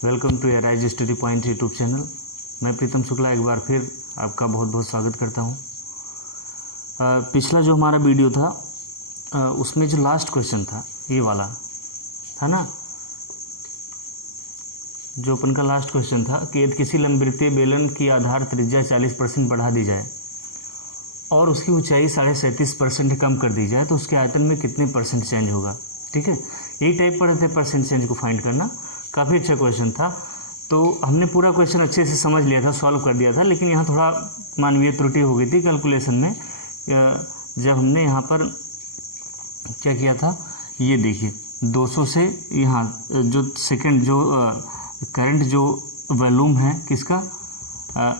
Welcome to rise study point YouTube channel. मैं प्रीतम शुक्ला एक बार फिर आपका बहुत बहुत स्वागत करता हूं। पिछला जो हमारा वीडियो था उसमें जो लास्ट क्वेश्चन था ये वाला था ना, जो अपन का लास्ट क्वेश्चन था कि यदि किसी लंबवृत्तीय बेलन की आधार त्रिज्या 40% बढ़ा दी जाए और उसकी ऊंचाई 37.5% कम कर दी जाए तो उसके आयतन में कितने परसेंट चेंज होगा। ठीक है, यही टाइप पढ़े थे परसेंट चेंज को फाइंड करना। काफ़ी अच्छा क्वेश्चन था, तो हमने पूरा क्वेश्चन अच्छे से समझ लिया था, सॉल्व कर दिया था, लेकिन यहाँ थोड़ा मानवीय त्रुटि हो गई थी कैलकुलेशन में। जब हमने यहाँ पर क्या किया था, ये देखिए 200 से यहाँ जो सेकंड जो करंट जो वॉल्यूम है किसका,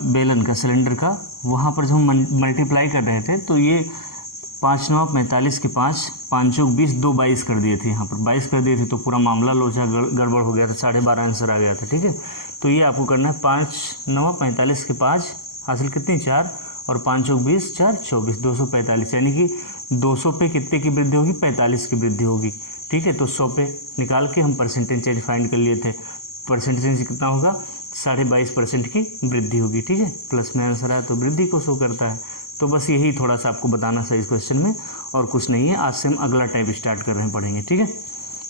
बेलन का, सिलेंडर का, वहाँ पर जब हम मल्टीप्लाई कर रहे थे तो ये 5 9 45 के 5 5 चौक 20 2 22 कर दिए थे। यहाँ पर 22 कर दिए थे तो पूरा मामला लोचा गड़बड़ हो गया था, 12.5 आंसर आ गया था। ठीक है, तो ये आपको करना है 5 9 45 के 5 हासिल कितनी 4 और 5 चौक 20 4 24 245, यानी कि 200 पे कितने की वृद्धि होगी, 45 की वृद्धि होगी। ठीक है, तो 100 पे निकाल के हम परसेंटेज चेंज फाइंड कर लिए थे। परसेंटेज चेंज कितना होगा, 22.5% की वृद्धि होगी। ठीक है, प्लस में आंसर आया तो वृद्धि को शो करता है। तो बस यही थोड़ा सा आपको बताना था इस क्वेश्चन में, और कुछ नहीं है। आज से हम अगला टाइप स्टार्ट कर रहे हैं, पढ़ेंगे। ठीक है,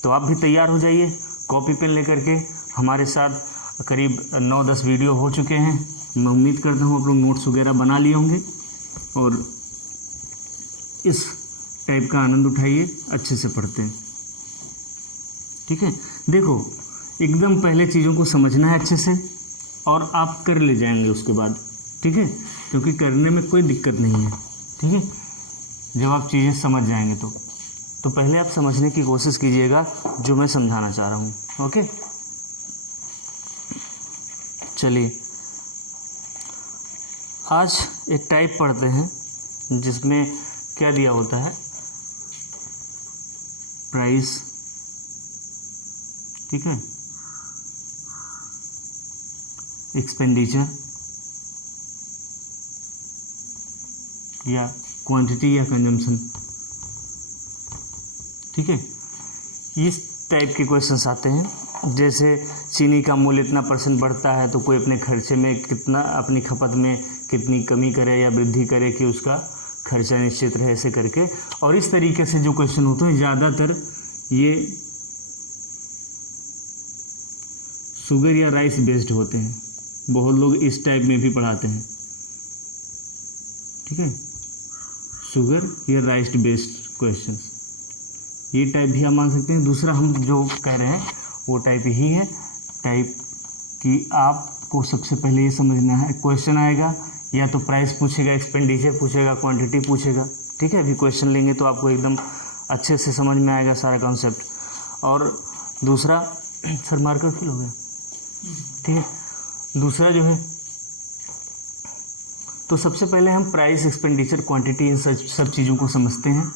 तो आप भी तैयार हो जाइए कॉपी पेन लेकर के। हमारे साथ करीब 9-10 वीडियो हो चुके हैं। मैं उम्मीद करता हूँ आप लोग नोट्स वगैरह बना लिए होंगे और इस टाइप का आनंद उठाइए, अच्छे से पढ़ते हैं। ठीक है, देखो एकदम पहले चीज़ों को समझना है अच्छे से और आप कर ले जाएंगे उसके बाद। ठीक है, क्योंकि करने में कोई दिक्कत नहीं है। ठीक है, जब आप चीज़ें समझ जाएंगे तो पहले आप समझने की कोशिश कीजिएगा जो मैं समझाना चाह रहा हूँ। ओके, चलिए आज एक टाइप पढ़ते हैं जिसमें क्या दिया होता है, प्राइस। ठीक है, एक्सपेंडिचर या क्वांटिटी या कंजम्पशन। ठीक है, इस टाइप के क्वेश्चंस आते हैं। जैसे चीनी का मूल्य इतना % बढ़ता है तो कोई अपने खर्चे में कितना, अपनी खपत में कितनी कमी करे या वृद्धि करे कि उसका खर्चा निश्चित रहे, ऐसे करके। और इस तरीके से जो क्वेश्चन होते हैं ज़्यादातर ये शुगर या राइस बेस्ड होते हैं। बहुत लोग इस टाइप में भी पढ़ाते हैं। ठीक है, शुगर या राइस बेस्ड क्वेश्चन, ये टाइप भी आप मान सकते हैं। दूसरा हम जो कह रहे हैं वो टाइप ही है, टाइप कि आपको सबसे पहले ये समझना है, क्वेश्चन आएगा या तो प्राइस पूछेगा, एक्सपेंडिचर पूछेगा, क्वांटिटी पूछेगा। ठीक है, अभी क्वेश्चन लेंगे तो आपको एकदम अच्छे से समझ में आएगा सारा कॉन्सेप्ट। और दूसरा, सर मार्कर फिल हो गया। ठीक है, दूसरा जो है, तो सबसे पहले हम प्राइस, एक्सपेंडिचर, क्वांटिटी, इन सब चीज़ों को समझते हैं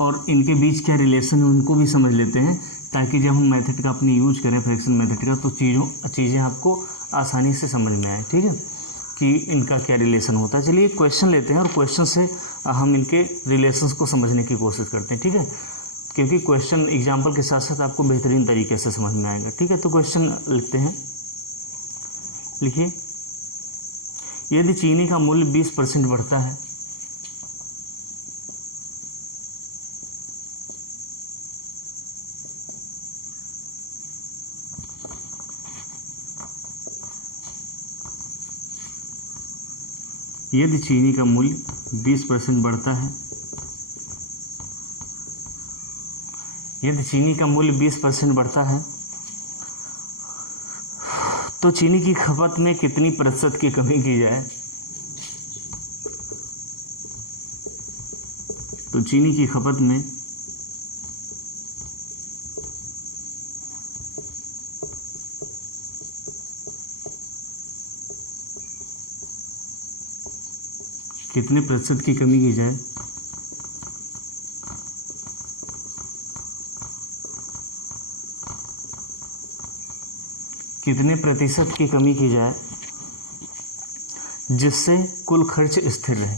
और इनके बीच क्या रिलेशन है उनको भी समझ लेते हैं, ताकि जब हम मेथड का अपनी यूज करें, फ्रैक्शन मेथड का, तो चीज़ें आपको आसानी से समझ में आए। ठीक है, कि इनका क्या रिलेशन होता है। चलिए क्वेश्चन लेते हैं और क्वेश्चन से हम इनके रिलेशंस को समझने की कोशिश करते हैं। ठीक है, क्योंकि क्वेश्चन एग्जाम्पल के साथ साथ आपको बेहतरीन तरीके से समझ में आएगा। ठीक है, तो क्वेश्चन लिखते हैं। लिखिए, यदि चीनी का मूल्य 20% बढ़ता है यदि चीनी का मूल्य 20% बढ़ता है, यदि चीनी का मूल्य 20% बढ़ता है तो चीनी की खपत में कितनी प्रतिशत की कमी की जाए। तो चीनी की खपत में कितने प्रतिशत की कमी की जाए। कितने प्रतिशत की कमी की जाए जिससे कुल खर्च स्थिर रहे।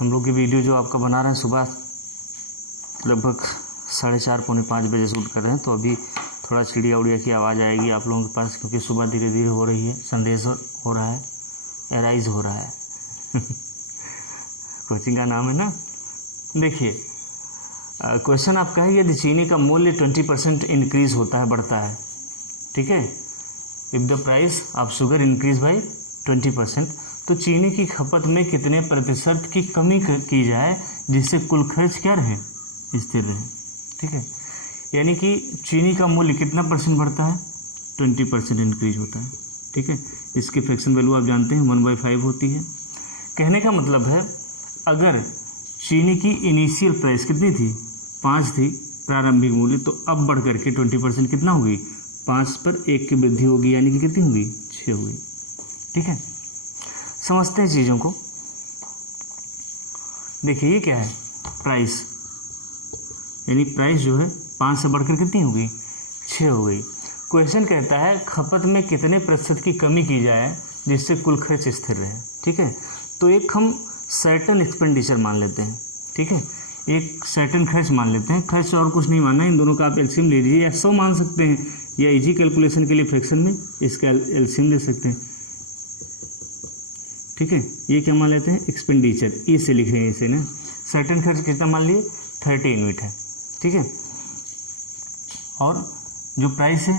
हम लोग की वीडियो जो आपका बना रहे हैं सुबह लगभग 4:30 पौने 5 बजे शूट कर रहे हैं, तो अभी थोड़ा चिड़िया उड़िया की आवाज़ आएगी आप लोगों के पास, क्योंकि सुबह धीरे धीरे हो रही है, संदेश हो रहा है, एराइज हो रहा है कोचिंग का नाम है ना। देखिए क्वेश्चन आपका है, यदि चीनी का मूल्य 20% इंक्रीज होता है, बढ़ता है, ठीक है, if the price of sugar increase by 20%, तो चीनी की खपत में कितने प्रतिशत की कमी की जाए जिससे कुल खर्च क्या रहे, स्थिर रहे, ठीक है। यानी कि चीनी का मूल्य कितना परसेंट बढ़ता है, 20% इंक्रीज होता है, ठीक है। इसकी फ्रैक्शन वैल्यू आप जानते हैं 1/5 होती है। कहने का मतलब है अगर चीनी की इनिशियल प्राइस कितनी थी, 5 थी प्रारंभिक मूल्य, तो अब बढ़ करके 20% कितना होगी, 5 पर 1 की वृद्धि होगी, यानी कि कितनी होगी, 6 होगी, ठीक है। समझते हैं चीज़ों को। देखिए ये क्या है, प्राइस, यानी प्राइस जो है 5 से बढ़कर कितनी होगी, 6 हो गई। क्वेश्चन कहता है खपत में कितने प्रतिशत की कमी की जाए जिससे कुल खर्च स्थिर रहे, ठीक है। तो एक हम सर्टेन एक्सपेंडिचर मान लेते हैं, ठीक है, एक सर्टेन खर्च मान लेते हैं, खर्च और कुछ नहीं मानना है, इन दोनों का आप एलसीएम ले लीजिए, या 100 मान सकते हैं, या इजी कैलकुलेशन के लिए फ्रैक्शन में इसका एलसीएम ले सकते हैं, ठीक है। ये क्या मान लेते हैं, एक्सपेंडिचर, ई से लिख रहे हैं इसे ना। सर्टेन खर्च कितना मान लिए, 30 यूनिट है, ठीक है। और जो प्राइस है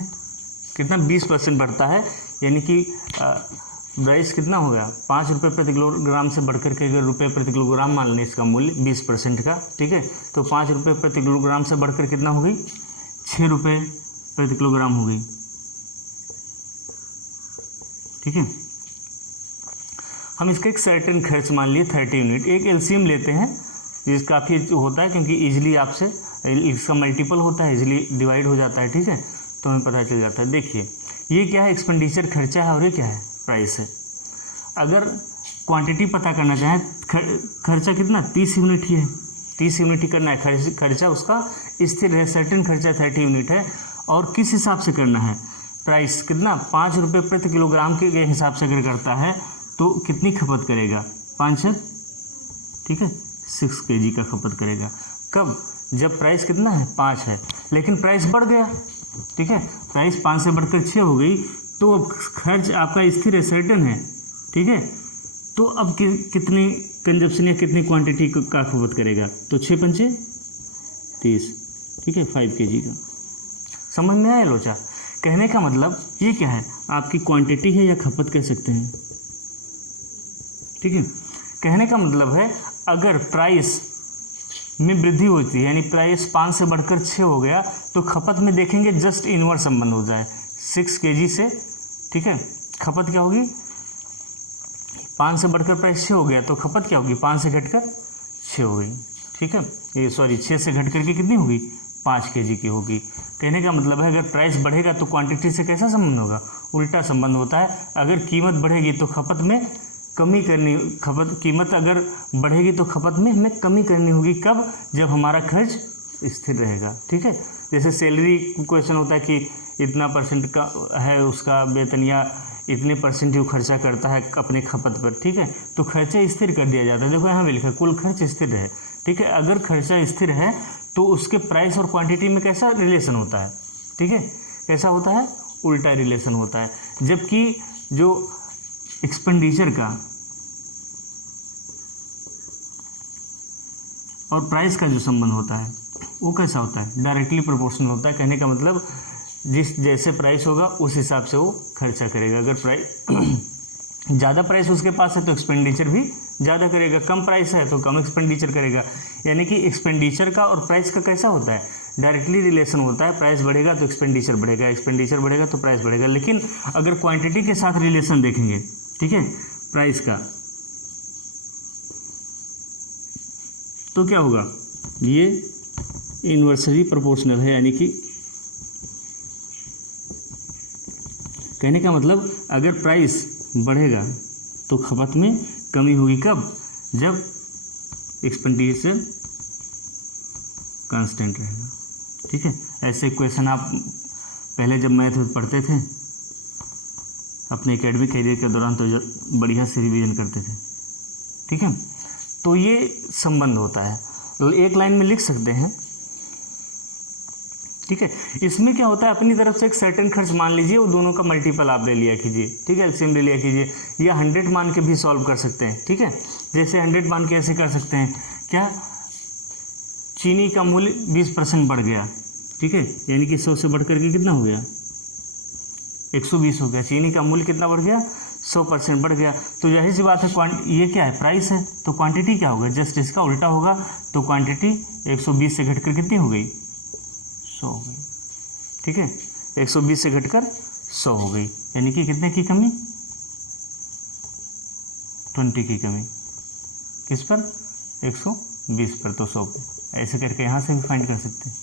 कितना, 20% बढ़ता है, यानी कि प्राइस कितना हो गया, 5 रुपये प्रति किलोग्राम से बढ़कर के अगर रुपये प्रति किलोग्राम मान लें इसका मूल्य 20% का, ठीक है, तो 5 रुपये प्रति किलोग्राम से बढ़कर कितना हो गई, 6 रुपये प्रति किलोग्राम हो गई, ठीक है। हम इसका एक सर्टेन खर्च मान लिए 30 यूनिट, एक एलसीएम लेते हैं जिस काफ़ी होता है, क्योंकि इजीली आपसे इसका मल्टीपल होता है, इजीली डिवाइड हो जाता है, ठीक है, तो हमें पता चल जाता है। देखिए ये क्या है, एक्सपेंडिचर खर्चा है, और ये क्या है, प्राइस है। अगर क्वांटिटी पता करना चाहें, खर्चा कितना 30 यूनिट ही है, 30 यूनिट ही करना है, खर्चा उसका स्थिर है, सर्टेन खर्चा 30 यूनिट है, और किस हिसाब से करना है, प्राइस कितना 5 रुपये प्रति किलोग्राम के हिसाब से अगर करता है तो कितनी खपत करेगा, 5, ठीक है, 6 kg का खपत करेगा। कब, जब प्राइस कितना है, 5 है, लेकिन प्राइस बढ़ गया, ठीक है, प्राइस 5 से बढ़कर 6 हो गई, तो अब खर्च आपका स्थिर है, सर्टेन है, ठीक है, तो अब कितनी कंजप्शन या कितनी क्वांटिटी का खपत करेगा, तो 6 पंचे 30, ठीक है, 5 kg का। समझ में आया लोचा। कहने का मतलब ये क्या है, आपकी क्वांटिटी है या खपत कह सकते हैं, ठीक है। कहने का मतलब है अगर प्राइस में वृद्धि होती है, यानी प्राइस 5 से बढ़कर 6 हो गया, तो खपत में देखेंगे जस्ट इनवर्स संबंध हो जाए, 6 kg से, ठीक है, खपत क्या होगी, 5 से बढ़कर प्राइस 6 हो गया, तो खपत क्या होगी, 5 से घटकर 6 हो गई, ठीक है, ये 6 से घट करके कितनी होगी, 5 kg की होगी। कहने का मतलब है अगर प्राइस बढ़ेगा तो क्वांटिटी से कैसा संबंध होगा, उल्टा संबंध होता है। अगर कीमत बढ़ेगी तो खपत में कमी करनी, कीमत अगर बढ़ेगी तो खपत में हमें कमी करनी होगी, कब, जब हमारा खर्च स्थिर रहेगा, ठीक है। जैसे सैलरी क्वेश्चन होता है कि इतना परसेंट का है उसका वेतन, या इतने परसेंट वो खर्चा करता है अपने खपत पर, ठीक है, तो खर्चा स्थिर कर दिया जाता है। देखो यहाँ भी लिखा है कुल खर्च स्थिर है, ठीक है। अगर खर्चा स्थिर है तो उसके प्राइस और क्वांटिटी में कैसा रिलेशन होता है, ठीक है, कैसा होता है, उल्टा रिलेशन होता है। जबकि जो एक्सपेंडिचर का और प्राइस का जो संबंध होता है वो कैसा होता है, डायरेक्टली प्रोपोर्शनल होता है। कहने का मतलब जैसे प्राइस होगा उस हिसाब से वो खर्चा करेगा। अगर प्राइस ज़्यादा प्राइस उसके पास है तो एक्सपेंडिचर भी ज़्यादा करेगा, कम प्राइस है तो कम एक्सपेंडिचर करेगा। यानी कि एक्सपेंडिचर का और प्राइस का कैसा होता है, डायरेक्टली रिलेशन होता है। प्राइस बढ़ेगा तो एक्सपेंडिचर बढ़ेगा, एक्सपेंडिचर बढ़ेगा तो प्राइस बढ़ेगा। लेकिन अगर क्वांटिटी के साथ रिलेशन देखेंगे, ठीक है, प्राइस का, तो क्या होगा, ये इन्वर्सली प्रोपोर्शनल है। यानी कि कहने का मतलब अगर प्राइस बढ़ेगा तो खपत में कमी होगी, कब, जब एक्सपेंडिचर कांस्टेंट रहेगा, ठीक है। ऐसे क्वेश्चन आप पहले जब मैथ में पढ़ते थे अपने एकेडमिक कैरियर के दौरान तो बढ़िया से रिवीजन करते थे, ठीक है। तो ये संबंध होता है, तो एक लाइन में लिख सकते हैं। ठीक है, इसमें क्या होता है, अपनी तरफ से एक सर्टेन खर्च मान लीजिए, वो दोनों का मल्टीपल आप ले लिया कीजिए। ठीक है, एलसीएम ले लिया कीजिए, या 100 मान के भी सॉल्व कर सकते हैं। ठीक है, जैसे 100 मान के ऐसे कर सकते हैं, क्या चीनी का मूल्य 20% बढ़ गया। ठीक है, यानी कि 100 से बढ़ करके कितना हो गया, 120 हो गया। चीनी का मूल्य कितना बढ़ गया, 100% बढ़ गया। तो यही सी बात है, ये क्या है, प्राइस है, तो क्वांटिटी क्या होगा, जस्ट इसका उल्टा होगा। तो क्वांटिटी 120 से घटकर कितनी हो गई, 100 हो गई। ठीक है, 120 से घटकर 100 हो गई, यानी कि कितने की कमी, 20 की कमी। किस पर, 120 पर, तो 100 पे। ऐसे करके यहाँ से भी फाइंड कर सकते हैं।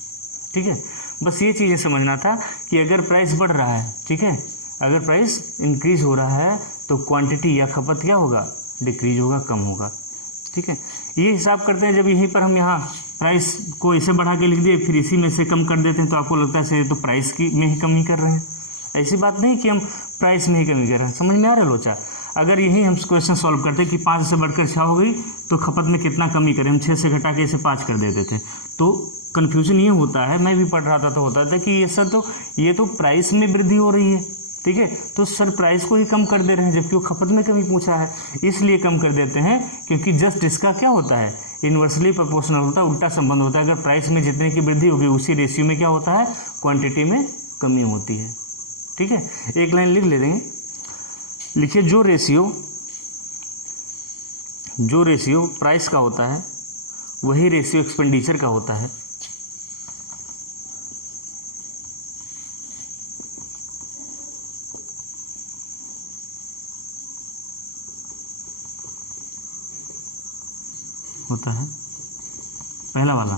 ठीक है, बस ये चीज़ें समझना था कि अगर प्राइस बढ़ रहा है, ठीक है, अगर प्राइस इंक्रीज हो रहा है तो क्वांटिटी या खपत क्या होगा, डिक्रीज होगा, कम होगा। ठीक है, ये हिसाब करते हैं। जब यहीं पर हम यहाँ प्राइस को इसे बढ़ा के लिख दिए, फिर इसी में से कम कर देते हैं, तो आपको लगता है तो प्राइस की में ही कमी कर रहे हैं। ऐसी बात नहीं कि हम प्राइस में ही कमी कर रहे हैं। समझ में आ रहा है लोचा? अगर यही हम क्वेश्चन सॉल्व करते कि 5 से बढ़कर 6 हो गई तो खपत में कितना कमी करें, हम 6 से घटा के इसे 5 कर देते थे। तो कन्फ्यूजन ये होता है, मैं भी पढ़ रहा था तो होता था कि ये सर तो ये तो प्राइस में वृद्धि हो रही है। ठीक है, तो सर प्राइस को ही कम कर दे रहे हैं, जबकि वो खपत में कमी पूछा है, इसलिए कम कर देते हैं। क्योंकि जस्ट इसका क्या होता है, इन्वर्सली प्रोपोर्शनल होता है, उल्टा संबंध होता है। अगर प्राइस में जितने की वृद्धि होगी उसी रेशियो में क्या होता है, क्वांटिटी में कमी होती है। ठीक है, एक लाइन लिख ले देंगे, लिखिए जो रेशियो प्राइस का होता है वही रेशियो एक्सपेंडिचर का होता है। पहला वाला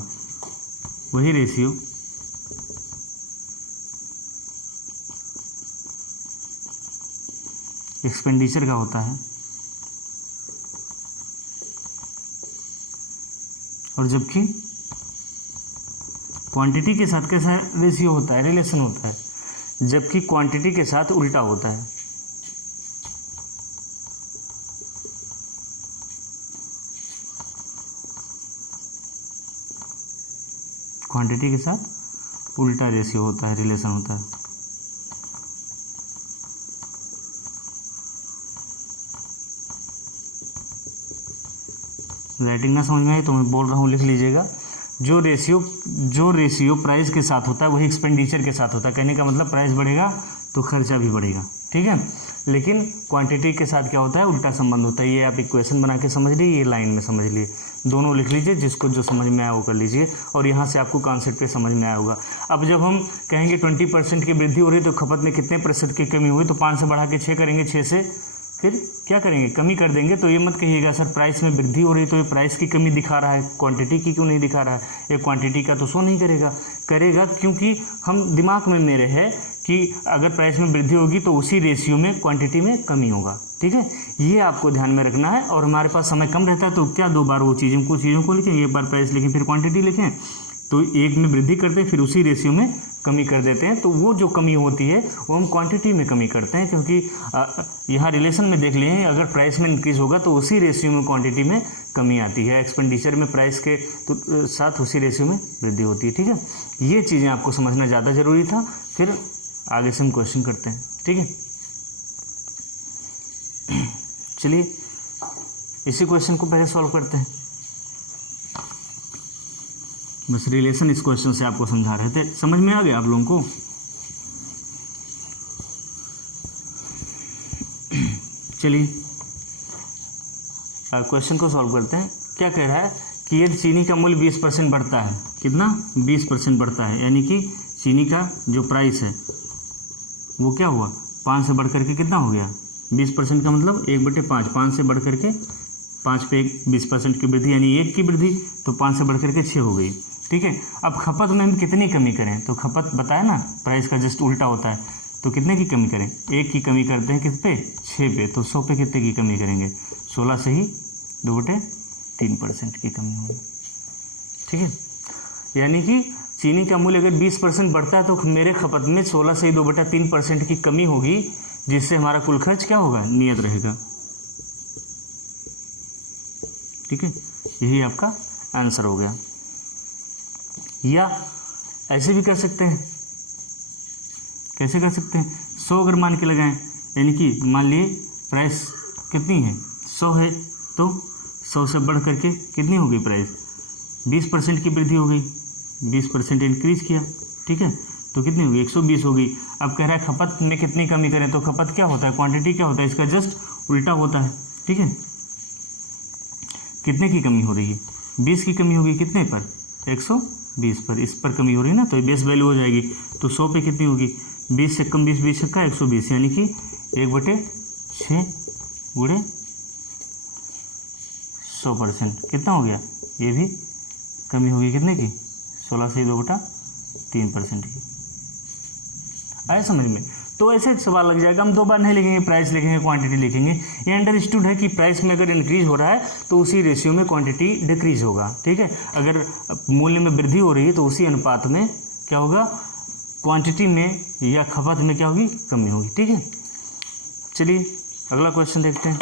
वही रेशियो एक्सपेंडिचर का होता है, और जबकि क्वांटिटी के साथ कैसा रेशियो होता है, रिलेशन होता है, जबकि क्वांटिटी के साथ उल्टा होता है। क्वांटिटी के साथ उल्टा रेशियो होता है, रिलेशन होता है। राइटिंग ना समझ में आई तो मैं बोल रहा हूँ, लिख लीजिएगा। जो रेशियो प्राइस के साथ होता है वही एक्सपेंडिचर के साथ होता है। कहने का मतलब प्राइस बढ़ेगा तो खर्चा भी बढ़ेगा। ठीक है, लेकिन क्वांटिटी के साथ क्या होता है, उल्टा संबंध होता है। ये आप इक्वेशन बना के समझ लीजिए, ये लाइन में समझ लिए, दोनों लिख लीजिए, जिसको जो समझ में आया वो कर लीजिए, और यहाँ से आपको कॉन्सेप्ट पे समझ में आया होगा। अब जब हम कहेंगे 20% की वृद्धि हो रही है तो खपत में कितने प्रतिशत की कमी हुई, तो 5 से बढ़ा के 6 करेंगे, 6 से फिर क्या करेंगे, कमी कर देंगे। तो ये मत कहिएगा सर प्राइस में वृद्धि हो रही तो ये प्राइस की कमी दिखा रहा है, क्वांटिटी की क्यों नहीं दिखा रहा है। ये क्वांटिटी का तो शो नहीं करेगा क्योंकि हम दिमाग में मेरे है कि अगर प्राइस में वृद्धि होगी तो उसी रेशियो में क्वांटिटी में कमी होगा। ठीक है, ये आपको ध्यान में रखना है। और हमारे पास समय कम रहता है तो क्या 2 बार वो चीज़ों को लिखें, एक बार प्राइस लिखें फिर क्वांटिटी लिखें, तो एक में वृद्धि करते हैं फिर उसी रेशियो में कमी कर देते हैं। तो वो जो कमी होती है वो हम क्वांटिटी में कमी करते हैं, क्योंकि यहाँ रिलेशन में देख लिए अगर प्राइस में इंक्रीज होगा तो उसी रेशियो में क्वांटिटी में कमी आती है। एक्सपेंडिचर में प्राइस के तो साथ उसी रेशियो में वृद्धि होती है। ठीक है, ये चीज़ें आपको समझना ज़्यादा ज़रूरी था। फिर आगे से हम क्वेश्चन करते हैं। ठीक है, चलिए इसी क्वेश्चन को पहले सॉल्व करते हैं। बस रिलेशन इस क्वेश्चन से आपको समझा रहे थे, समझ में आ गया आप लोगों को। चलिए क्वेश्चन को सॉल्व करते हैं। क्या कह रहा है कि यदि चीनी का मूल्य 20% बढ़ता है, कितना 20% बढ़ता है, यानी कि चीनी का जो प्राइस है वो क्या हुआ 5 से बढ़ करके कितना हो गया 20% का मतलब 1/5, 5 से बढ़ करके 5 पे 20% की वृद्धि यानी 1 की वृद्धि, तो 5 से बढ़ करके 6 हो गई। ठीक है, अब खपत में हम कितनी कमी करें, तो खपत बताया ना प्राइस का जस्ट उल्टा होता है, तो कितने की कमी करें, 1 की कमी करते हैं, किस पे 6 पे, तो 100 पे कितने की कमी करेंगे 16 से ही 2/3% की कमी होगी। ठीक है, यानी कि चीनी का मूल्य अगर 20% बढ़ता है तो मेरे खपत में 16 से ही 2/3% की कमी होगी, जिससे हमारा कुल खर्च क्या होगा, नियत रहेगा। ठीक है, यही आपका आंसर हो गया। या ऐसे भी कर सकते हैं, कैसे कर सकते हैं, 100 अगर मान के लगाएं, यानी कि मान लिए प्राइस कितनी है 100 है, तो 100 से बढ़ करके कितनी हो गई प्राइस, 20% की वृद्धि हो गई, 20% इंक्रीज किया, ठीक है, तो कितनी होगी 120 होगी। अब कह रहा है खपत में कितनी कमी करें, तो खपत क्या होता है, क्वांटिटी क्या होता है, इसका जस्ट उल्टा होता है, ठीक है। कितने की कमी हो रही है, 20 की कमी होगी कितने पर, 120 पर, इस पर कमी हो रही है ना, तो बेस वैल्यू हो जाएगी। तो 100 पे कितनी होगी, 20 से कम 20, 20 का 120, यानी कि 1/6 गुणे 100%, कितना हो गया, ये भी कमी होगी कितने की, 16 से 2/3% की। आया समझ में। तो ऐसे सवाल लग जाएगा, हम 2 बार नहीं लिखेंगे, प्राइस लिखेंगे, क्वांटिटी लिखेंगे। ये अंडरस्टूड है कि प्राइस में अगर इंक्रीज हो रहा है तो उसी रेशियो में क्वांटिटी डिक्रीज होगा, ठीक है। अगर मूल्य में वृद्धि हो रही है तो उसी अनुपात में क्या होगा, क्वांटिटी में या खपत में क्या होगी, कमी होगी, ठीक है। चलिए अगला क्वेश्चन देखते हैं।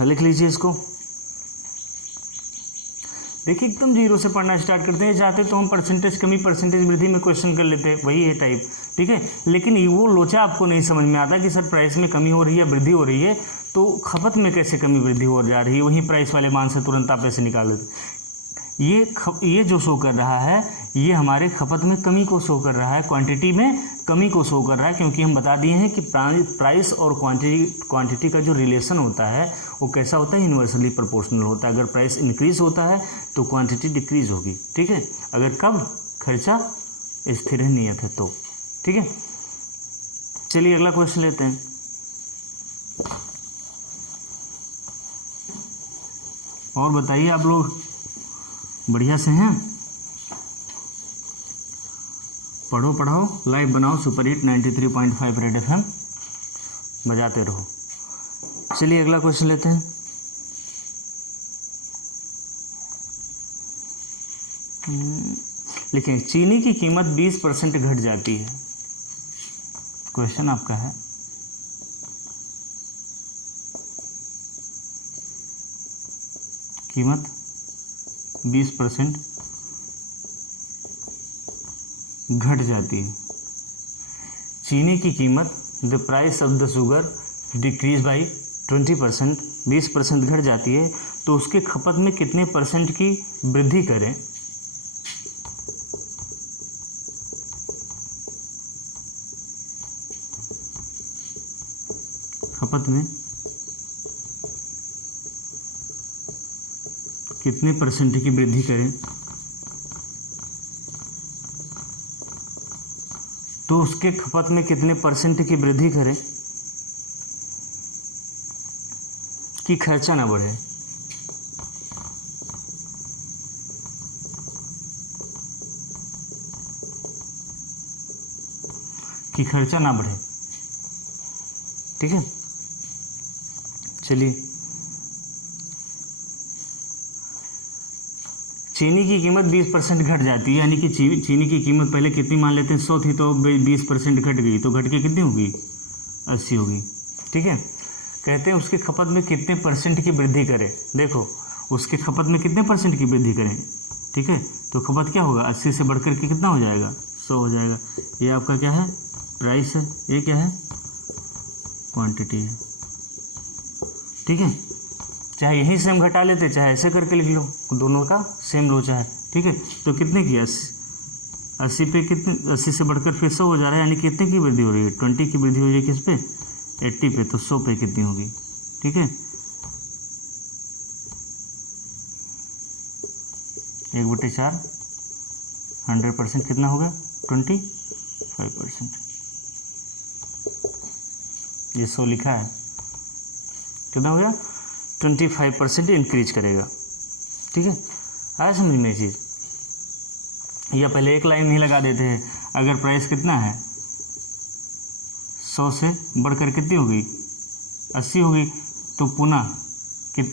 लिख लीजिए इसको। देखिए एकदम 0 से पढ़ना स्टार्ट करते हैं, चाहते तो हम परसेंटेज कमी परसेंटेज वृद्धि में क्वेश्चन कर लेते हैं, वही है टाइप, ठीक है। लेकिन वो लोचा आपको नहीं समझ में आता कि सर प्राइस में कमी हो रही है वृद्धि हो रही है, तो खपत में कैसे कमी वृद्धि हो जा रही है, वहीं प्राइस वाले मान से तुरंत आप ऐसे निकाल देते। ये जो शो कर रहा है ये हमारे खपत में कमी को शो कर रहा है, क्वांटिटी में कमी को शो कर रहा है, क्योंकि हम बता दिए हैं कि प्राइस और क्वांटिटी का जो रिलेशन होता है वो कैसा होता है, इन्वर्सली प्रोपोर्शनल होता है। अगर प्राइस इंक्रीज होता है तो क्वांटिटी डिक्रीज होगी, ठीक है। अगर कब, खर्चा स्थिर नियत है तो, ठीक है। चलिए अगला क्वेश्चन लेते हैं। और बताइए आप लोग बढ़िया से हैं, पढ़ो पढ़ाओ, लाइव बनाओ, सुपर हिट 93.5 रेड FM बजाते रहो। चलिए अगला क्वेश्चन लेते हैं। लिखें, चीनी की कीमत 20% घट जाती है। क्वेश्चन आपका है, कीमत 20% घट जाती है। चीनी की कीमत, the price of the sugar decrease by 20%, 20% घट जाती है, तो उसके खपत में कितने परसेंट की वृद्धि करें। खपत में कितने परसेंट की वृद्धि करें, तो उसके खपत में कितने परसेंट की वृद्धि करें कि खर्चा ना बढ़े। कि खर्चा ना बढ़े, ठीक है। चलिए, चीनी की कीमत 20% घट जाती है, यानी कि चीनी की कीमत पहले कितनी मान लेते हैं, 100 थी, तो 20% घट गई, तो घट के कितनी होगी, 80 होगी, ठीक है। कहते हैं उसके खपत में कितने परसेंट की वृद्धि करें। देखो उसके खपत में कितने परसेंट की वृद्धि करें, ठीक है, तो खपत क्या होगा, 80 से बढ़कर के कितना हो जाएगा, 100 हो जाएगा। ये आपका क्या है, प्राइस है, ये क्या है, क्वांटिटी है, ठीक है। चाहे यहीं से हम घटा लेते, चाहे ऐसे करके लिख लो, दोनों का सेम लोचा है, ठीक है। तो कितने की, 80 पे कितने, 80 से बढ़कर फिर 100 हो जा रहा है, यानी कितने की वृद्धि हो रही है, 20 की वृद्धि हो रही है किस पे, 80 पे, तो 100 पे कितनी होगी, ठीक है, 1/4, 100% कितना होगा, 25%। ये 100 लिखा है, कितना हो गया, 25% इंक्रीज करेगा, ठीक है। आया समझ में चीज़। या पहले एक लाइन नहीं लगा देते हैं, अगर प्राइस कितना है, 100 से बढ़कर कितनी होगी, 80 होगी, तो पुनः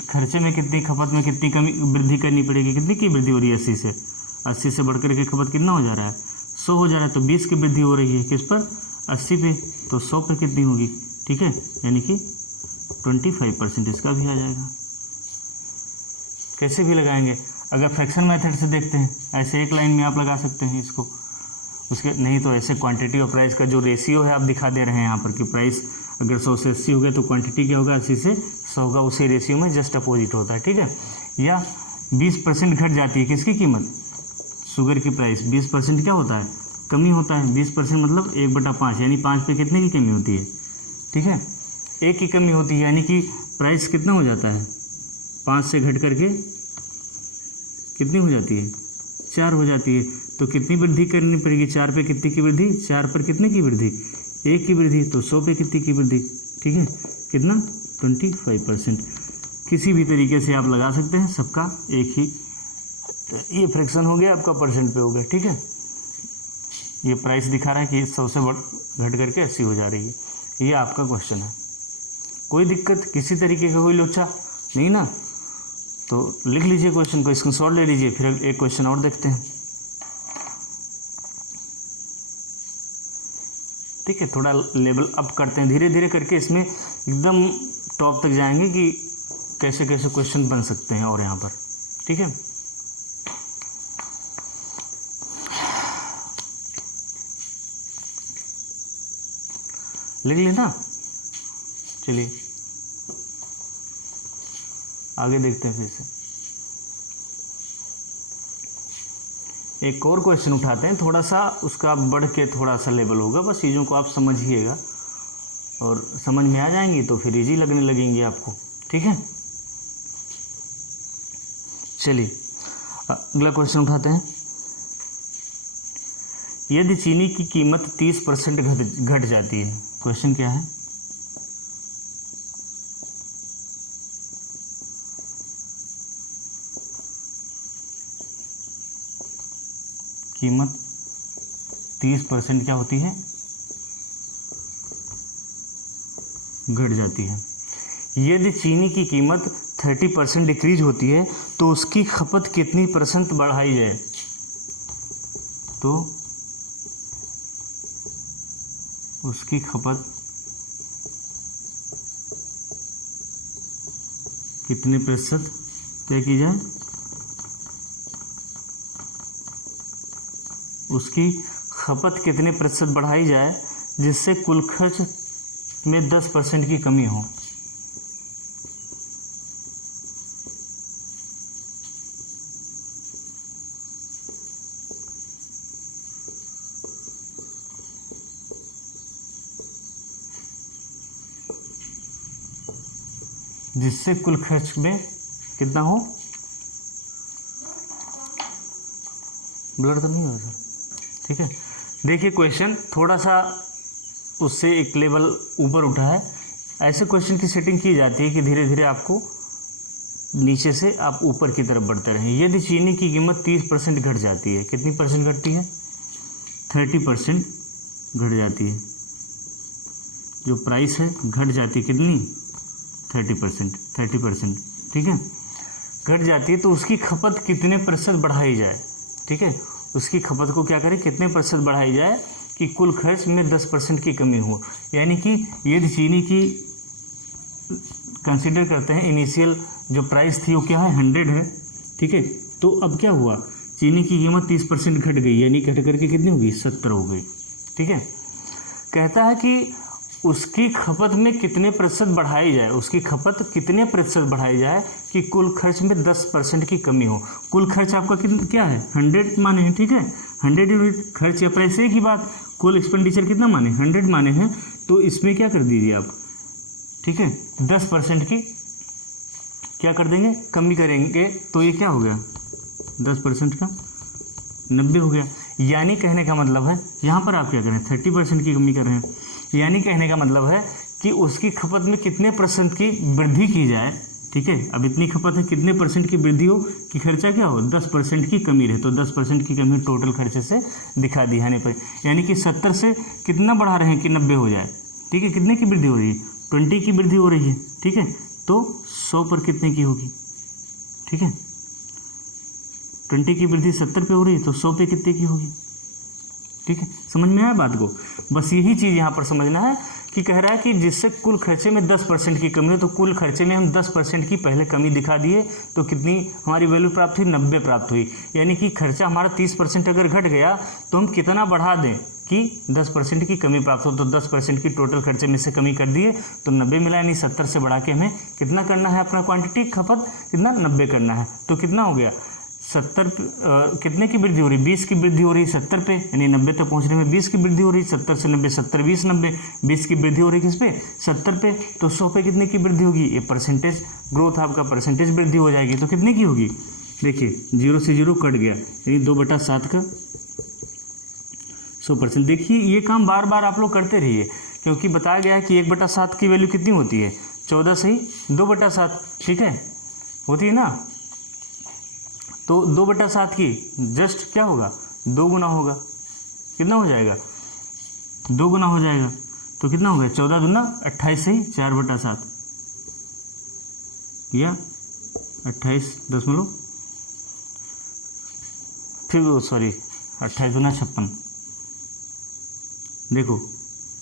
खर्चे में कितनी, खपत में कितनी कमी वृद्धि करनी पड़ेगी, कितनी की वृद्धि हो रही है, 80 से बढ़कर के खपत कितना हो जा रहा है, 100 हो जा रहा है, तो 20 की वृद्धि हो रही है किस पर, 80 पे, तो 100 पे कितनी होगी, ठीक है, यानी कि 25%, इसका भी आ जाएगा। कैसे भी लगाएंगे, अगर फ्रैक्शन मेथड से देखते हैं ऐसे एक लाइन में आप लगा सकते हैं इसको, उसके नहीं तो ऐसे क्वांटिटी और प्राइस का जो रेशियो है आप दिखा दे रहे हैं यहाँ पर कि प्राइस अगर 100 से 80 हो गया तो क्वांटिटी क्या होगा, 80 से 100 होगा, उसी रेशियो में जस्ट अपोजिट होता है, ठीक है। या 20% घट जाती है किसकी कीमत, शुगर की प्राइस 20% क्या होता है, कमी होता है। 20% मतलब 1/5, यानी 5 पे कितने की कमी होती है, ठीक है, 1 की कमी होती है, यानी कि प्राइस कितना हो जाता है, 5 से घट करके कितनी हो जाती है, 4 हो जाती है। तो कितनी वृद्धि करनी पड़ेगी, 4 पे कितनी की वृद्धि, 4 पर कितने की वृद्धि, 1 की वृद्धि, तो 100 पे कितनी की वृद्धि, ठीक है, कितना 25%। किसी भी तरीके से आप लगा सकते हैं, सबका एक ही, तो ये फ्रैक्शन हो गया आपका, परसेंट पे हो गया, ठीक है। ये प्राइस दिखा रहा है कि 100 से घट करके 80 हो जा रही है, ये आपका क्वेश्चन है। कोई दिक्कत, किसी तरीके का कोई लोचा नहीं ना, तो लिख लीजिए क्वेश्चन को, स्क्रीनशॉट ले लीजिए, फिर एक क्वेश्चन और देखते हैं, ठीक है। थोड़ा लेवल अप करते हैं, धीरे धीरे करके इसमें एकदम टॉप तक जाएंगे कि कैसे कैसे क्वेश्चन बन सकते हैं और यहाँ पर, ठीक है। लिख लेना, चलिए आगे देखते हैं। फिर से एक और क्वेश्चन उठाते हैं, थोड़ा सा उसका बढ़ के थोड़ा सा लेवल होगा, बस चीज़ों को आप समझिएगा और समझ में आ जाएंगी तो फिर इजी लगने लगेंगी आपको, ठीक है। चलिए अगला क्वेश्चन उठाते हैं। यदि चीनी की कीमत 30% घट जाती है, क्वेश्चन क्या है, कीमत 30% क्या होती है, घट जाती है। यदि चीनी की कीमत 30% डिक्रीज होती है तो उसकी खपत कितनी % बढ़ाई जाए, तो उसकी खपत कितने % क्या की जाए, उसकी खपत कितने % बढ़ाई जाए जिससे कुल खर्च में 10% की कमी हो। जिससे कुल खर्च में कितना हो, ब्लर तो नहीं हो रहा, ठीक है। देखिए क्वेश्चन थोड़ा सा उससे एक लेवल ऊपर उठा है। ऐसे क्वेश्चन की सेटिंग की जाती है कि धीरे धीरे आपको नीचे से आप ऊपर की तरफ बढ़ते रहें। यदि चीनी की कीमत 30% घट जाती है, कितनी % घटती है, 30% घट जाती है, जो प्राइस है घट जाती है कितनी, 30%, ठीक है, घट जाती है, तो उसकी खपत कितने % बढ़ाई जाए, ठीक है, उसकी खपत को क्या करें, कितने % बढ़ाई जाए कि कुल खर्च में 10% की कमी हो। यानी कि यदि चीनी की कंसीडर करते हैं इनिशियल जो प्राइस थी वो क्या है, 100 है, ठीक है, तो अब क्या हुआ, चीनी की कीमत 30% घट गई, यानी घट करके कितनी होगी, 70 हो गई, ठीक है। कहता है कि उसकी खपत में कितने % बढ़ाई जाए, उसकी खपत कितने % बढ़ाई जाए कि कुल खर्च में 10% की कमी हो। कुल खर्च आपका क्या है, 100 माने हैं, ठीक है, 100 यूनिट खर्च या प्राइस एक ही बात, कुल एक्सपेंडिचर कितना माने, 100 माने हैं, तो इसमें क्या कर दीजिए आप, ठीक है, 10% की क्या कर देंगे, कमी करेंगे, तो ये क्या हो गया, 10% का 90 हो गया। यानी कहने का मतलब है, यहाँ पर आप क्या करें, 30% की कमी कर रहे हैं, यानी कहने का मतलब है कि उसकी खपत में कितने % की वृद्धि की जाए, ठीक है। अब इतनी खपत है, कितने % की वृद्धि हो कि खर्चा क्या हो, 10% की कमी रहे, तो 10% की कमी टोटल खर्चे से दिखा दिखाने पर, यानी कि 70 से कितना बढ़ा रहे हैं कि 90 हो जाए, ठीक है। कितने की वृद्धि हो रही है, 20 की वृद्धि हो रही है, ठीक है, तो 100 पर कितने की होगी, ठीक है, 20 की वृद्धि 70 पे हो रही है तो 100 पे कितने की होगी, ठीक है। समझ में आया बात को, बस यही चीज़ यहाँ पर समझना है कि कह रहा है कि जिससे कुल खर्चे में 10% की कमी हो, तो कुल खर्चे में हम 10% की पहले कमी दिखा दिए, तो कितनी हमारी वैल्यू प्राप्त हुई, 90 प्राप्त हुई। यानी कि खर्चा हमारा 30% अगर घट गया तो हम कितना बढ़ा दें कि 10% की कमी प्राप्त हो, तो 10% की टोटल खर्चे में से कमी कर दिए तो 90 मिला, यानी 70 से बढ़ा के हमें कितना करना है, अपना क्वांटिटी खपत कितना 90 करना है। तो कितना हो गया 70 कितने की वृद्धि हो रही, 20 की वृद्धि हो रही 70 पे, यानी 90 तक पहुंचने में 20 की वृद्धि हो रही, 70 से 90, 70 20 90, 20 की वृद्धि हो रही किस पे, 70 पे, तो 100 पे कितने की वृद्धि होगी, ये परसेंटेज ग्रोथ आपका परसेंटेज वृद्धि हो जाएगी। तो कितने की होगी, देखिए 0 से 0 कट गया, यानी 2/7 का 100%। देखिए ये काम बार बार आप लोग करते रहिए, क्योंकि बताया गया है कि 1/7 की वैल्यू कितनी होती है, 14 से ही 2/7, ठीक है, होती है ना। तो 2/7 की जस्ट क्या होगा, 2 गुना होगा, कितना हो जाएगा, 2 गुना हो जाएगा, तो कितना हो गया 14 दूना 28 से ही 4/7 या 28 दशमलव, फिर सॉरी 28 दूना 56। देखो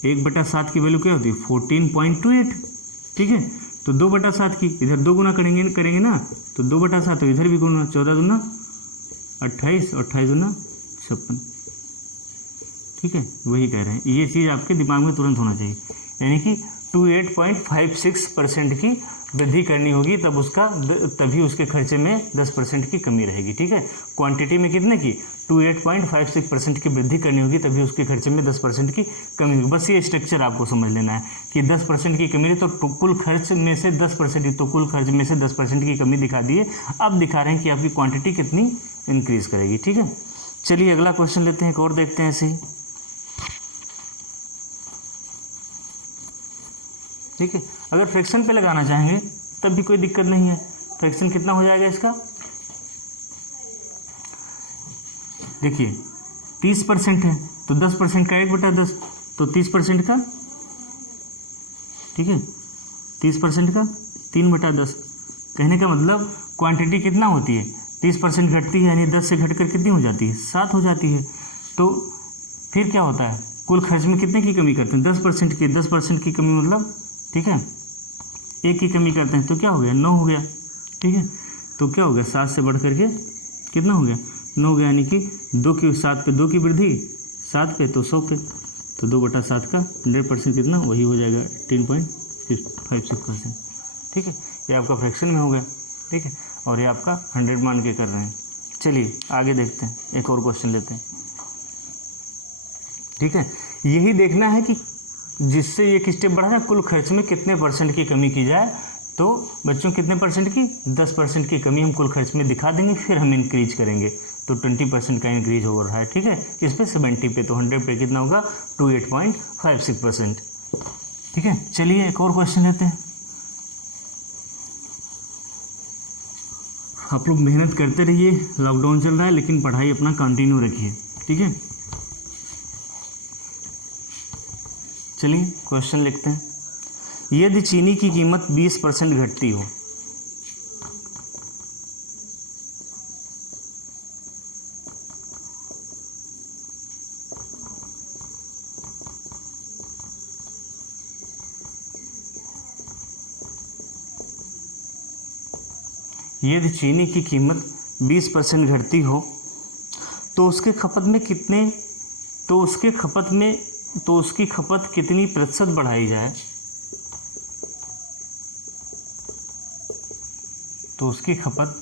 1/7 की वैल्यू क्या होती है 14.28, ठीक है। तो 2/7 की इधर 2 गुना करेंगे ना, तो 2/7, तो इधर भी गुना, 14 दूना 28, 28 दूना 56, ठीक है, वही कह रहे हैं। ये चीज़ आपके दिमाग में तुरंत होना चाहिए, यानी कि 28.56% की वृद्धि करनी होगी, तभी उसके खर्चे में 10% की कमी रहेगी, ठीक है। क्वांटिटी में कितने की 28.56% की वृद्धि करनी होगी, तभी उसके खर्चे में 10% की कमी होगी। बस ये स्ट्रक्चर आपको समझ लेना है कि 10% की कमी रही तो कुल खर्च में से 10%, तो कुल खर्च में से 10% की कमी दिखा दिए। अब दिखा रहे हैं कि आपकी क्वांटिटी कितनी इंक्रीज करेगी, ठीक है। चलिए अगला क्वेश्चन लेते हैं, एक और देखते हैं ऐसे ही, ठीक है। अगर फ्रैक्शन पे लगाना चाहेंगे तब भी कोई दिक्कत नहीं है। फ्रैक्शन कितना हो जाएगा इसका, देखिए 30% है, तो 10% का 1/10, तो 30% का, ठीक है, 30% का 3/10। कहने का मतलब क्वांटिटी कितना होती है, 30% घटती है, यानी 10 से घटकर कितनी हो जाती है, 7 हो जाती है। तो फिर क्या होता है, कुल खर्च में कितने की कमी करते हैं, 10% की कमी, मतलब ठीक है 1 की कमी करते हैं, तो क्या हो गया 9 हो गया, ठीक है। तो क्या हो गया 7 से बढ़ करके कितना हो गया 9 हो गया, यानी कि 7 पे 2 की वृद्धि, 7 पे तो 100 पे, तो 2/7 का 100% कितना वही हो जाएगा 18.56%, ठीक है। ये आपका फ्रैक्शन में हो गया, ठीक है, और ये आपका 100 मान के कर रहे हैं। चलिए आगे देखते हैं, एक और क्वेश्चन लेते हैं, ठीक है। यही देखना है कि जिससे एक स्टेप बढ़ा जाए, कुल खर्च में कितने परसेंट की कमी की जाए। तो बच्चों कितने परसेंट की, 10% की कमी हम कुल खर्च में दिखा देंगे, फिर हम इंक्रीज करेंगे, तो 20% का इंक्रीज हो रहा है, ठीक है। इस पे 70 पे, तो 100 पे कितना होगा 28.56%, ठीक है। चलिए एक और क्वेश्चन लेते हैं। आप लोग मेहनत करते रहिए, लॉकडाउन चल रहा है लेकिन पढ़ाई अपना कंटिन्यू रखिए, ठीक है। चलिए क्वेश्चन लिखते हैं। यदि चीनी की कीमत 20% घटती हो, यदि चीनी की कीमत 20% घटती हो तो उसके खपत में कितने, तो उसकी खपत कितनी प्रतिशत बढ़ाई जाए, तो उसकी खपत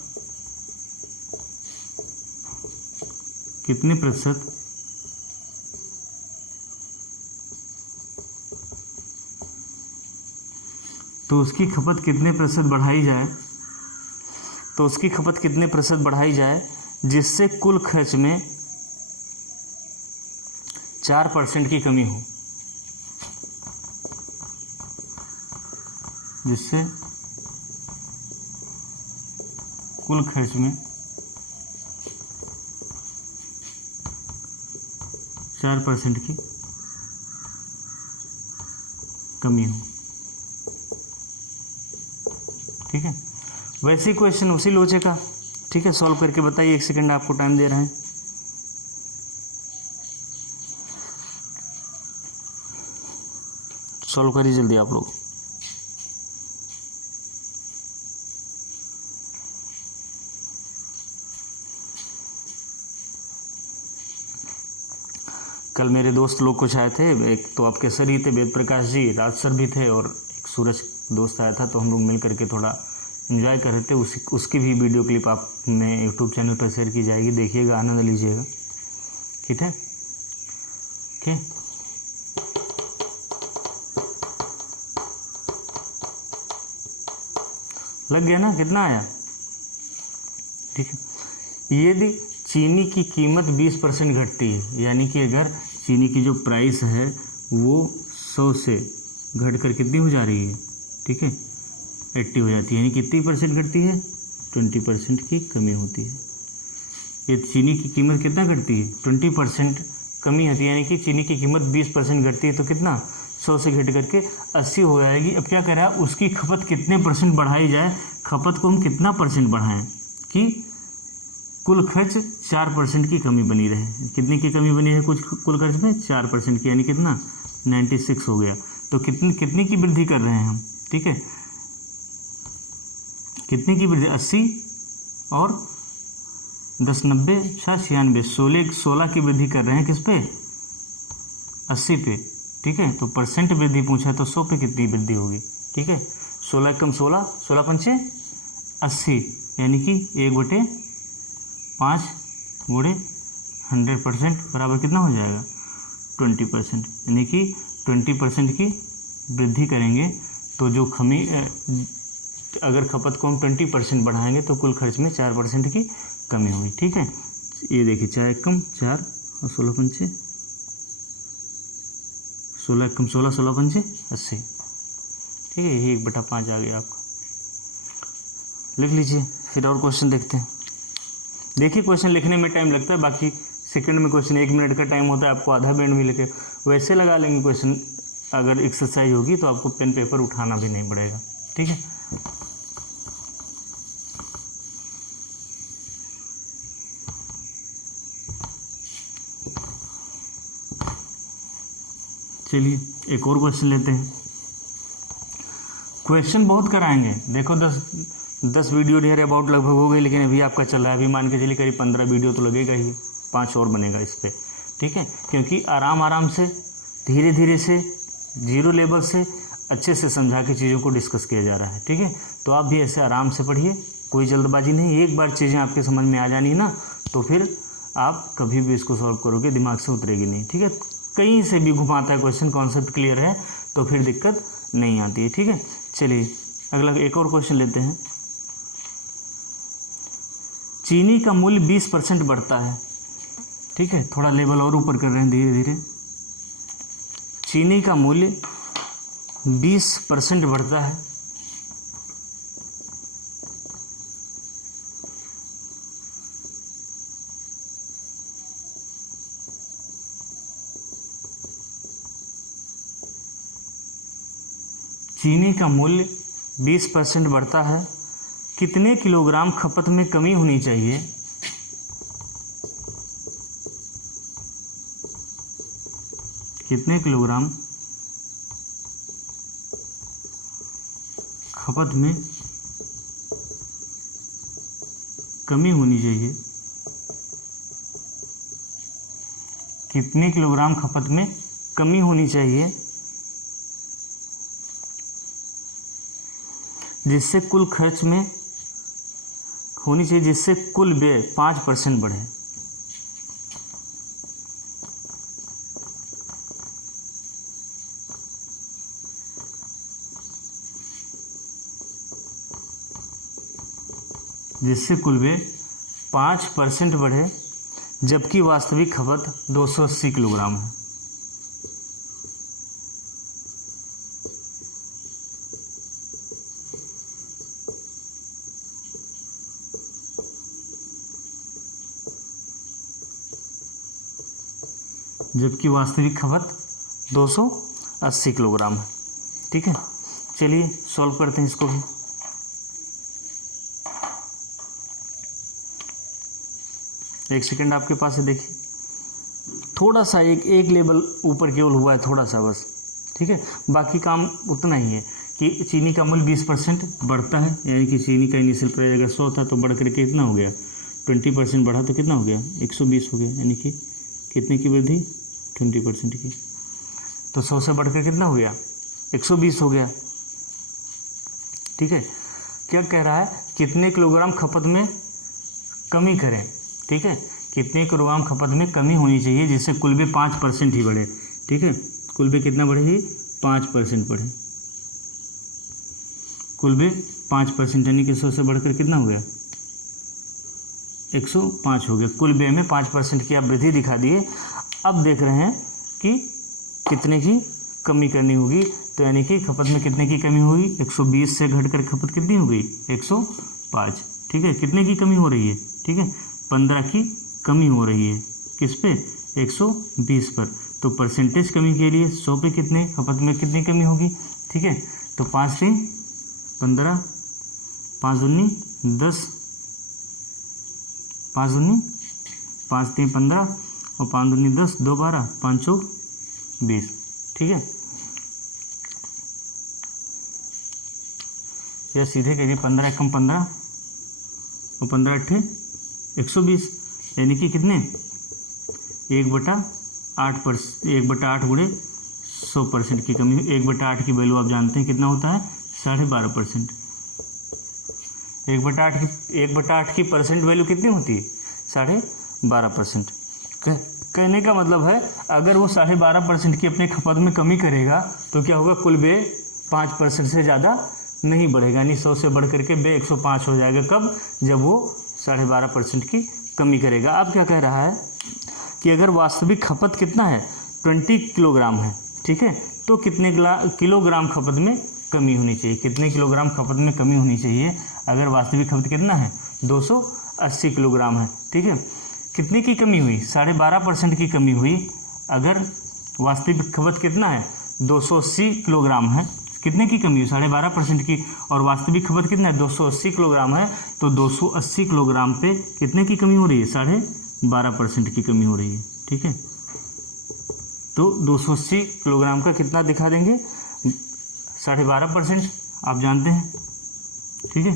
कितने प्रतिशत तो उसकी खपत कितने प्रतिशत बढ़ाई जाए, तो उसकी खपत कितने प्रतिशत बढ़ाई जाए जिससे कुल खर्च में 4% की कमी हो, जिससे कुल खर्च में 4% की कमी हो, ठीक है। वैसे क्वेश्चन उसी लोचे का, ठीक है, सॉल्व करके बताइए, 1 सेकंड आपको टाइम दे रहे हैं। सॉल्व करिए जल्दी आप लोग। कल मेरे दोस्त लोग कुछ आए थे, एक तो आपके सर ही थे, वेद प्रकाश जी, राज सर भी थे, और एक सूरज दोस्त आया था, तो हम लोग मिल करके थोड़ा एंजॉय कर रहे थे। उसकी भी वीडियो क्लिप आपने यूट्यूब चैनल पर शेयर की जाएगी, देखिएगा, आनंद लीजिएगा। ठीक है, ओके। लग गया ना, कितना आया? ठीक है। यदि चीनी की कीमत 20% घटती है, यानी कि अगर चीनी की जो प्राइस है वो 100 से घटकर कितनी हो जा रही है? ठीक है, 80 हो जाती है, यानी कितनी परसेंट घटती है? 20% की कमी होती है। ये चीनी की कीमत कितना घटती है? 20% कमी होती है, यानी कि चीनी की कीमत 20% घटती है, तो कितना? 100 से घट करके 80 हो जाएगी। अब क्या करें, उसकी खपत कितने परसेंट बढ़ाई जाए? खपत को हम कितना परसेंट बढ़ाएं कि कुल खर्च 4% की कमी बनी रहे? कितनी की कमी बनी है कुल खर्च में? 4% की, यानी कितना? 96 हो गया। तो कितनी की वृद्धि कर रहे हैं हम? ठीक है, कितनी की वृद्धि? 80 और 10 90 96 16 की वृद्धि कर रहे हैं। किस पे? 80 पे। ठीक है, तो परसेंट वृद्धि पूछा है, तो 100 पे कितनी वृद्धि होगी? ठीक है, 16 कम 16, 16 पंचे 80, यानी कि 1/5 गुणे 100% बराबर कितना हो जाएगा? 20%, यानी कि 20% की वृद्धि करेंगे तो जो अगर खपत को हम 20% बढ़ाएंगे तो कुल खर्च में 4% की कमी हुई। ठीक है, ये देखिए, 4 कम 4 और 16 पंचे 16 कम 16, 16 पंचे 80। ठीक है, यही 1/5 आ गया आपका। लिख लीजिए, फिर और क्वेश्चन देखते हैं। देखिए, क्वेश्चन लिखने में टाइम लगता है, बाकी सेकंड में क्वेश्चन 1 मिनट का टाइम होता है, आपको आधा मिनट भी लगे, वैसे लगा लेंगे क्वेश्चन। अगर एक्सरसाइज होगी तो आपको पेन पेपर उठाना भी नहीं पड़ेगा। ठीक है, चलिए एक और क्वेश्चन लेते हैं। क्वेश्चन बहुत कराएंगे, देखो 10 वीडियो डेयर अबाउट लगभग हो गई, लेकिन अभी आपका चल रहा है, अभी मान के चलिए करीब 15 वीडियो तो लगेगा ही, 5 और बनेगा इस पर। ठीक है, क्योंकि आराम से धीरे धीरे से जीरो लेवल से अच्छे से समझा के चीज़ों को डिस्कस किया जा रहा है। ठीक है, तो आप भी ऐसे आराम से पढ़िए, कोई जल्दबाजी नहीं। एक बार चीज़ें आपके समझ में आ जानी है ना, तो फिर आप कभी भी इसको सॉल्व करोगे, दिमाग से उतरेगी नहीं। ठीक है, कहीं से भी घुमाता है क्वेश्चन, कॉन्सेप्ट क्लियर है तो फिर दिक्कत नहीं आती है। ठीक है, चलिए अगला एक और क्वेश्चन लेते हैं। चीनी का मूल्य 20% बढ़ता है। ठीक है, थोड़ा लेवल और ऊपर कर रहे हैं धीरे धीरे। चीनी का मूल्य 20% बढ़ता है, चीनी का मूल्य 20% बढ़ता है, कितने किलोग्राम खपत में कमी होनी चाहिए? कितने किलोग्राम खपत में कमी होनी चाहिए? कितने किलोग्राम खपत में कमी होनी चाहिए जिससे कुल खर्च में होनी चाहिए, जिससे कुल व्यय 5% बढ़े? जिससे कुल व्यय 5% बढ़े, जबकि वास्तविक खपत 280 किलोग्राम है। जबकि वास्तविक खपत 280 किलोग्राम है। ठीक है, चलिए सॉल्व करते हैं इसको भी। एक सेकंड आपके पास है, देखिए थोड़ा सा एक लेवल ऊपर केवल हुआ है, थोड़ा सा बस, ठीक है। बाकी काम उतना ही है कि चीनी का मूल्य 20% बढ़ता है, यानी कि चीनी का इनिशियल प्राइस अगर 100 था तो बढ़ करके कितना हो गया, 20% बढ़ा तो कितना हो गया, 120 हो गया, यानी कि कितने की वृद्धि, 20% की। तो 100 से बढ़कर कितना हो गया, 120 हो गया। ठीक है। क्या कह रहा है, कितने किलोग्राम खपत में कमी करें। ठीक है, कितने किलोग्राम खपत में कमी होनी चाहिए जिससे कुल में 5% ही बढ़े। ठीक है, कुल में कितना बढ़ेगी, 5% बढ़े, कुल में 5%, यानी कि 100 से बढ़कर कितना हो गया, 105 हो गया। कुल व्यय में 5% की आप वृद्धि दिखा दिए। अब देख रहे हैं कि कितने की कमी करनी होगी, तो यानी कि खपत में कितने की कमी होगी, 120 से घटकर खपत कितनी हो गई, 105। ठीक है, कितने की कमी हो रही है, ठीक है, 15 की कमी हो रही है, किस पे, 120 पर। तो परसेंटेज कमी के लिए 100 पे कितने, खपत में कितनी कमी होगी। ठीक है, तो 5 से 15, 5 दूनी 10, 5 दूनी 5 3 15 और 5 दूनी 10, 2 12, 5 चौक 20। ठीक है, या सीधे करिए 15 एकम 15 और 15 अट्ठे 120, यानी कि कितने, 1/8 गुणे 100% की कमी। 1/8 की वैल्यू आप जानते हैं कितना होता है, 12.5%। 1/8 की परसेंट वैल्यू कितनी होती है, 12.5%। कहने का मतलब है अगर वो 12.5% की अपने खपत में कमी करेगा तो क्या होगा, कुल व्यय 5% से ज़्यादा नहीं बढ़ेगा, यानी 100 से बढ़ करके व्यय 105 हो जाएगा। कब, जब वो 12.5% की कमी करेगा। अब क्या कह रहा है कि अगर वास्तविक खपत कितना है, 20 किलोग्राम है। ठीक है, तो कितने किलोग्राम खपत में कमी होनी चाहिए, कितने किलोग्राम खपत में कमी होनी चाहिए। अगर वास्तविक खपत कितना है, 280 किलोग्राम है। ठीक है, कितने की कमी हुई, 12.5% की कमी हुई। अगर वास्तविक खपत कितना है, 280 किलोग्राम है, कितने की कमी हुई, 12.5% की, और वास्तविक खपत कितना है, 280 किलोग्राम है। तो 280 किलोग्राम पे कितने की कमी हो रही है, 12.5% की कमी हो रही है। ठीक है, तो 280 किलोग्राम का कितना दिखा देंगे, 12.5%, आप जानते हैं। ठीक है,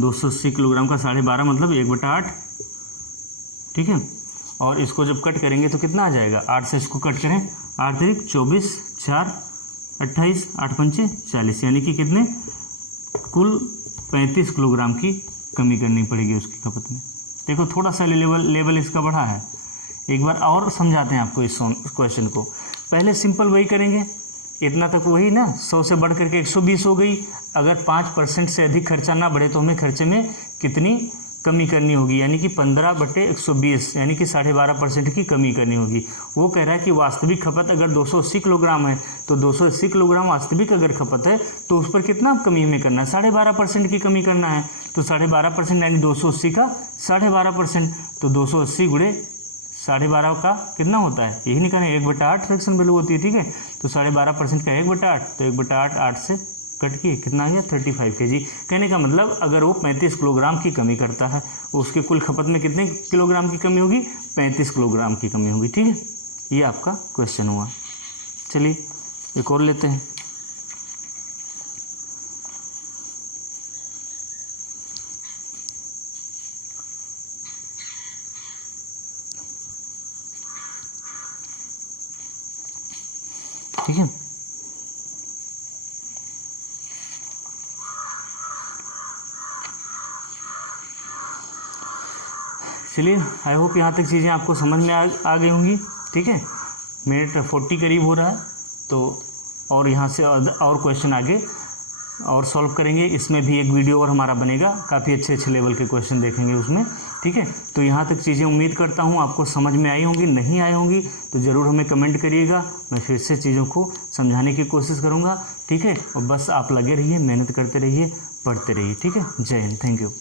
280 किलोग्राम का 12.5 मतलब 1/8। ठीक है, और इसको जब कट करेंगे तो कितना आ जाएगा, 8 से इसको कट करें, 8 3 24, 4 28, 8 5 40, यानी कि कितने, कुल 35 किलोग्राम की कमी करनी पड़ेगी उसकी खपत में। देखो थोड़ा सा लेवल इसका बढ़ा है। एक बार और समझाते हैं आपको इस क्वेश्चन को। पहले सिंपल वही करेंगे, इतना तक वही ना, 100 से बढ़ करके 120 हो गई। अगर 5% से अधिक खर्चा ना बढ़े तो हमें खर्चे में कितनी कमी करनी होगी, यानी कि 15/120, यानी कि 12.5% की कमी करनी होगी। वो कह रहा है कि वास्तविक खपत अगर 280 किलोग्राम है तो 280 किलोग्राम वास्तविक अगर खपत है तो उस पर कितना कमी हमें करना है, 12.5% की कमी करना है। तो 12.5% यानी 280 का 12.5%, तो 280 गुणे 12.5 का कितना होता है, यही निकालें, 1/8 फ्रैक्शन वैल्यू होती है। ठीक है, तो 12.5% का 1/8, तो 1/8 8 से कट किए कितना आ गया, 35 kg। कहने का मतलब अगर वो 35 किलोग्राम की कमी करता है, उसके कुल खपत में कितने किलोग्राम की कमी होगी, 35 किलोग्राम की कमी होगी। ठीक है, ये आपका क्वेश्चन हुआ। चलिए एक और लेते हैं। ठीक है, चलिए आई होप यहाँ तक चीज़ें आपको समझ में आ गई होंगी। ठीक है, मिनट 40 करीब हो रहा है, तो और यहाँ से और क्वेश्चन आगे और सॉल्व करेंगे। इसमें भी एक वीडियो और हमारा बनेगा, काफ़ी अच्छे अच्छे लेवल के क्वेश्चन देखेंगे उसमें। ठीक है, तो यहाँ तक चीज़ें उम्मीद करता हूँ आपको समझ में आई होंगी। नहीं आई होंगी तो ज़रूर हमें कमेंट करिएगा, मैं फिर से चीज़ों को समझाने की कोशिश करूँगा। ठीक है, और बस आप लगे रहिए, मेहनत करते रहिए, पढ़ते रहिए। ठीक है, जय हिंद, थैंक यू।